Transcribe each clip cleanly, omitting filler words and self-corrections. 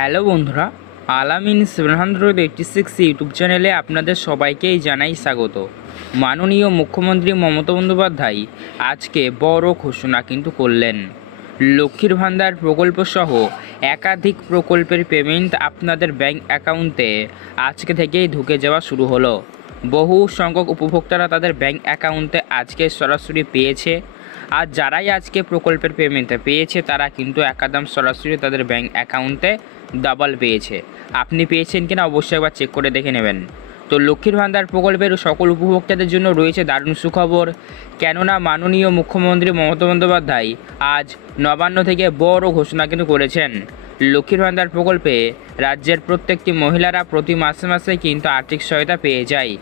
Hello বন্ধুরা, আলামিন 786 YouTube চ্যানেলে আপনাদের সবাইকেই জানাই স্বাগত। মাননীয় মুখ্যমন্ত্রী মমতা বন্দ্যোপাধ্যায় আজকে বড় ঘোষণা কিন্তু করলেন। লক্ষ্মীর ভান্ডার প্রকল্প সহ একাধিক প্রকল্পের পেমেন্ট আপনাদের ব্যাংক অ্যাকাউন্টে আজকে থেকেই ঢুকে যাওয়া শুরু হলো। বহু সংখ্যক উপভোক্তারা তাদের ব্যাংক অ্যাকাউন্টে আজকে সরাসরি পেয়েছে। আর যারাই আজকে প্রকল্পের পেমেন্ট পেয়েছে তারা কিন্তু একদম সরাসরি তাদের ব্যাংক অ্যাকাউন্টে ডাবল পেয়েছে। আপনি পেয়েছেন কিনা অবশ্যই একবার চেক করে দেখে নেবেন। তো লক্ষ্মীর ভান্ডার প্রকল্পের সকল উপভোক্তাদের জন্য রয়েছে দারুণ সুখবর, কেননা মাননীয় মুখ্যমন্ত্রী মমতা বন্দ্যোপাধ্যায় আজ নবান্ন থেকে বড় ঘোষণা কিন্তু করেছেন। লক্ষ্মীর ভান্ডার প্রকল্পে রাজ্যের প্রত্যেকটি মহিলারা প্রতি মাসে মাসে কিন্তু আর্থিক সহায়তা পেয়ে যায়।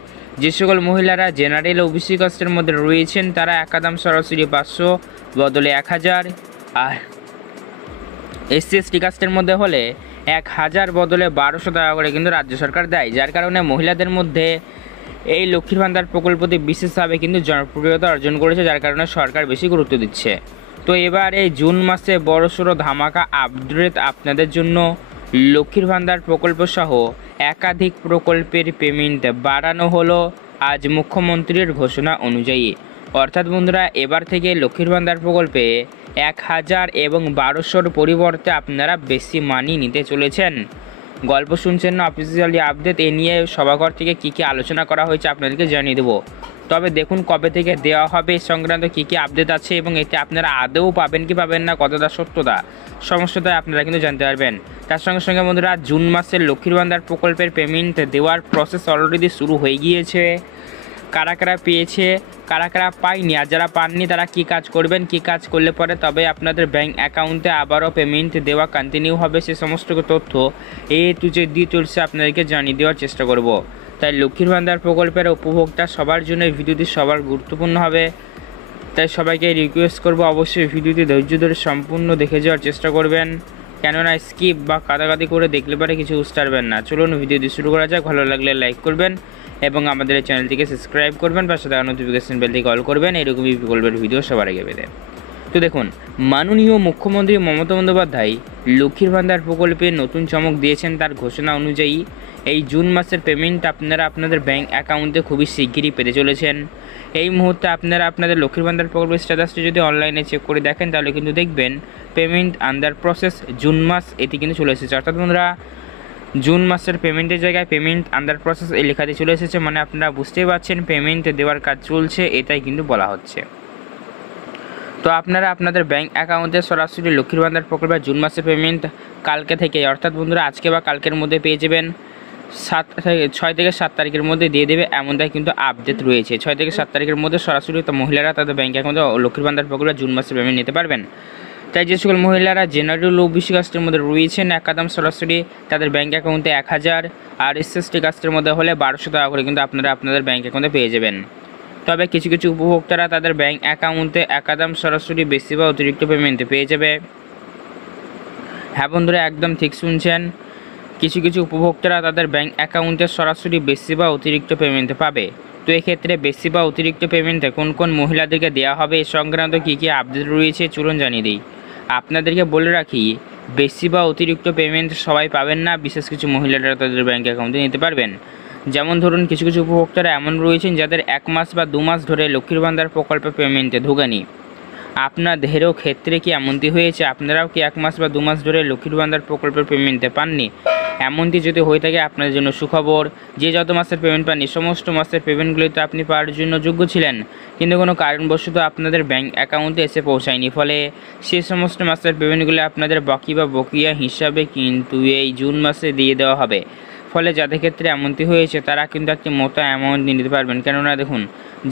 যে সকল মহিলারা জেনারেল ওবিসি কাস্টের মধ্যে রয়েছেন তারা একদম সরাসরি 500 বদলে 1000, আর এসসি এসটি কাস্টের মধ্যে হলে 1000 বদলে 1200 টাকা করে কিন্তু রাজ্য সরকার দেয়। যার কারণে মহিলাদের মধ্যে এই লক্ষ্মীর ভান্ডার প্রকল্পটি বিশেষভাবে কিন্তু জনপ্রিয়তা অর্জন করেছে, যার কারণে সরকার বেশি গুরুত্ব দিচ্ছে। তো এবার এই জুন মাসে বড়সড় ধামাকা আপডেট আপনাদের জন্য। লক্ষ্মীর ভান্ডার প্রকল্প সহ একাধিক প্রকল্পের পেমেন্ট বাড়ানো হলো আজ মুখ্যমন্ত্রীর ঘোষণা অনুযায়ী। অর্থাৎ বন্ধুরা, এবার থেকে লক্ষ্মীর ভান্ডার প্রকল্পে 1000 এবং 1200-র পরিবর্তে আপনারা বেশি মানি নিতে চলেছেন। গল্প শুনছেন না, অফিসিয়ালি আপডেট এ নিয়ে সভাঘর থেকে কী আলোচনা করা হয়েছে আপনাদেরকে জানিয়ে দেবো। তবে দেখুন কবে থেকে দেওয়া হবে সংক্রান্ত কী আপডেট আছে এবং এতে আপনারা আদৌ পাবেন কি পাবেন না, কতটা সত্যতা সমস্তটা আপনারা কিন্তু জানতে পারবেন। তার সঙ্গে সঙ্গে বন্ধুরা, জুন মাসের লক্ষ্মীর ভান্ডার প্রকল্পের পেমেন্ট দেওয়ার প্রসেস অলরেডি শুরু হয়ে গিয়েছে। কারা কারা পেয়েছে, কারা কারা পায়নি, আর যারা পাননি তারা কী কাজ করবেন, কী কাজ করলে পরে তবে আপনাদের ব্যাংক অ্যাকাউন্টে আবারও পেমেন্ট দেওয়া কন্টিনিউ হবে, সে সমস্ত তথ্য টু জেড ডিটেলসে আপনাদেরকে জানিয়ে দেওয়ার চেষ্টা করব। তাই লক্ষ্মীর ভান্ডার প্রকল্পের উপভোক্তা সবার জন্য এই ভিডিওটি সবার গুরুত্বপূর্ণ হবে। তাই সবাইকে রিকোয়েস্ট করব অবশ্যই ভিডিওটি ধৈর্য ধরে সম্পূর্ণ দেখে যাওয়ার চেষ্টা করবেন, কেননা স্কিপ বা কাটাকাটি করে দেখলে পরে কিছু বুঝতে পারবেন না। চলুন ভিডিওটি শুরু করা যাক। ভালো লাগলে লাইক করবেন এবং আমাদের এই চ্যানেলটিকে সাবস্ক্রাইব করবেন, পাশে থাকা নোটিফিকেশন বেলটিকে অল করবেন এরকমই প্রকল্পের ভিডিও সবার আগে পেতে। তো দেখুন, মাননীয় মুখ্যমন্ত্রী মমতা বন্দ্যোপাধ্যায় লক্ষ্মীর ভান্ডার প্রকল্পে নতুন চমক দিয়েছেন। তার ঘোষণা অনুযায়ী এই জুন মাসের পেমেন্ট আপনারা আপনাদের ব্যাংক অ্যাকাউন্টে খুবই শিগগিরই পেতে চলেছেন। এই মুহূর্তে আপনারা আপনাদের লক্ষ্মীর ভান্ডার প্রকল্পের স্ট্যাটাসটি যদি অনলাইনে চেক করে দেখেন তাহলে কিন্তু দেখবেন পেমেন্ট আন্ডার প্রসেস জুন মাস এটি কিন্তু চলে এসেছে। অর্থাৎ বন্ধুরা, জুন মাসের পেমেন্টের জায়গায় পেমেন্ট আন্ডার প্রসেস এই লেখাটি চলে এসেছে, মানে আপনারা বুঝতেই পারছেন পেমেন্ট দেওয়ার কাজ চলছে, এটাই কিন্তু বলা হচ্ছে। তো আপনারা আপনাদের ব্যাংক অ্যাকাউন্টে সরাসরি লক্ষ্মীর ভান্ডার প্রকল্পের জুন মাসের পেমেন্ট কালকে থেকে, অর্থাৎ বন্ধুরা আজকে বা কালকের মধ্যে পেয়ে যাবেন। 6 থেকে 7 তারিখের মধ্যে দিয়ে দেবে এমনটাই কিন্তু আপডেট রয়েছে। 6 থেকে 7 তারিখের মধ্যে সরাসরি তো মহিলারা তাদের ব্যাংক অ্যাকাউন্টে লক্ষ্মীর ভান্ডার প্রকল্পের জুন মাসের পেমেন্ট নিতে পারবেন। তাই যে সকল মহিলারা জেনারেল ওবিসি কাস্টের মধ্যে রয়েছেন একদম সরাসরি তাদের ব্যাংক অ্যাকাউন্টে 1000, আর এসসি কাস্টের মধ্যে হলে 1200 টাকা করে কিন্তু আপনারা আপনাদের ব্যাংক অ্যাকাউন্টে পেয়ে যাবেন। তবে কিছু কিছু উপভোক্তারা তাদের ব্যাংক অ্যাকাউন্টে একদম সরাসরি বেশি বা অতিরিক্ত পেমেন্ট পেয়ে যাবে। হ্যাঁ বন্ধুরা, একদম ঠিক শুনছেন, কিছু কিছু উপভোক্তারা তাদের ব্যাংক অ্যাকাউন্টে সরাসরি বেশি বা অতিরিক্ত পেমেন্ট পাবে। তো এক্ষেত্রে বেশি বা অতিরিক্ত পেমেন্টে কোন কোন মহিলাদেরকে দেওয়া হবে এ সংক্রান্ত কী আপডেট রয়েছে চলুন জানিয়ে দিই। আপনাদেরকে বলে রাখি, বেশি বা অতিরিক্ত পেমেন্ট সবাই পাবেন না, বিশেষ কিছু মহিলারা তাদের ব্যাংক অ্যাকাউন্টে নিতে পারবেন। যেমন ধরুন, কিছু কিছু উপভোক্তারা এমন রয়েছেন যাদের 1 মাস বা 2 মাস ধরে লক্ষ্মীর ভান্ডার প্রকল্পে পেমেন্টে ঢোকেনি। আপনাদেরও ক্ষেত্রে কি এমনটি হয়েছে? আপনারাও কি 1 মাস বা 2 মাস ধরে লক্ষ্মীর ভান্ডার প্রকল্পের পেমেন্টে পাননি? এমনটি যদি হয়ে থাকে আপনাদের জন্য সুখবর, যে যত মাসের পেমেন্ট পাননি সমস্ত মাসের পেমেন্টগুলিতে আপনি পাওয়ার জন্য যোগ্য ছিলেন, কিন্তু কোনো কারণবশত আপনাদের ব্যাংক অ্যাকাউন্টে এসে পৌঁছায়নি, ফলে সেই সমস্ত মাসের পেমেন্টগুলি আপনাদের বাকি বা বকেয়া হিসাবে কিন্তু এই জুন মাসে দিয়ে দেওয়া হবে। ফলে যাদের ক্ষেত্রে এমনটি হয়েছে তারা কিন্তু একটি মোটা অ্যামাউন্ট নিতে পারবেন, কেননা দেখুন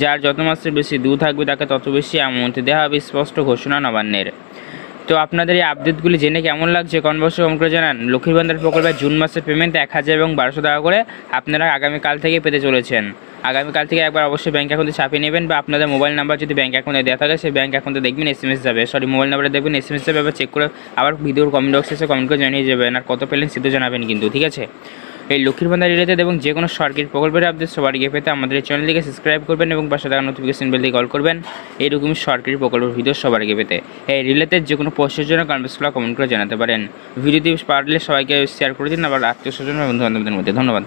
যার যত মাসের বেশি দু থাকবে তাকে তত বেশি অ্যামাউন্ট দেওয়া হবে, স্পষ্ট ঘোষণা নবান্নের। তো আপনাদের এই আপডেটগুলি জেনে কেমন লাগছে কমেন্ট বক্সে কমেন্ট করে জানান। লক্ষ্মীর ভান্ডার প্রকল্পের জুন মাসের পেমেন্ট 1000 এবং 1200 টাকা করে আপনারা আগামীকাল থেকে পেতে চলেছেন। আগামীকাল থেকে একবার অবশ্যই ব্যাংক অ্যাকাউন্টে ছাপিয়ে নেবেন, বা আপনাদের মোবাইল নাম্বার যদি ব্যাংক অ্যাকাউন্টে দেওয়া থাকে সেই ব্যাংক অ্যাকাউন্টে দেখবেন SMS যাবে, মোবাইল নাম্বারে দেখবেন SMS যাবে, আবার চেক করে আবার ভিডিওর কমেন্ট বক্সে এসে কমেন্ট করে জানিয়ে যাবেন, আর কত পেলেন সেটা জানাবেন কিন্তু, ঠিক আছে। এই লক্ষ্মীর ভান্ডার রিলেটেড এবং যে কোনো সরকারি প্রকল্পের আপডেট সবার আগে পেতে আমাদের এই চ্যানেলটিকে সাবস্ক্রাইব করবেন এবং পাশে থাকা নোটিফিকেশন বেল দিয়ে কল করবেন এইরকমই সরকারি প্রকল্পের ভিডিও সবার আগে পেতে। এই রিলেটেড যে কোনো প্রশ্নের জন্য কমেন্ট করে জানাতে পারেন। ভিডিওটি পারলে সবাইকে শেয়ার করে দিন, আবার আত্মীয় স্বজন এবং বন্ধু বান্ধবদের মধ্যে। ধন্যবাদ।